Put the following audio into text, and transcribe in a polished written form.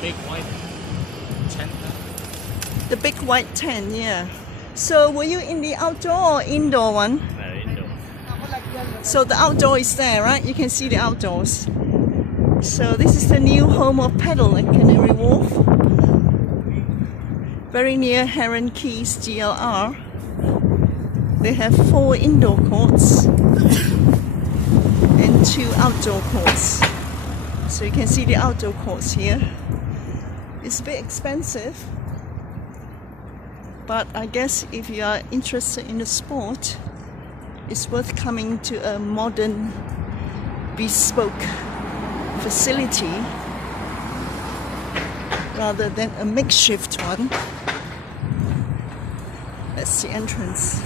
big white tent. The big white tent, yeah. So were you in the outdoor or indoor one? No, indoor. So the outdoor is there, right? You can see the outdoors. So this is the new home of padel at Canary Wharf. Very near Heron Quays, DLR. They have 4 indoor courts and 2 outdoor courts. So you can see the outdoor courts here. It's a bit expensive, but I guess if you are interested in the sport, it's worth coming to a modern, bespoke facility rather than a makeshift one. That's the entrance.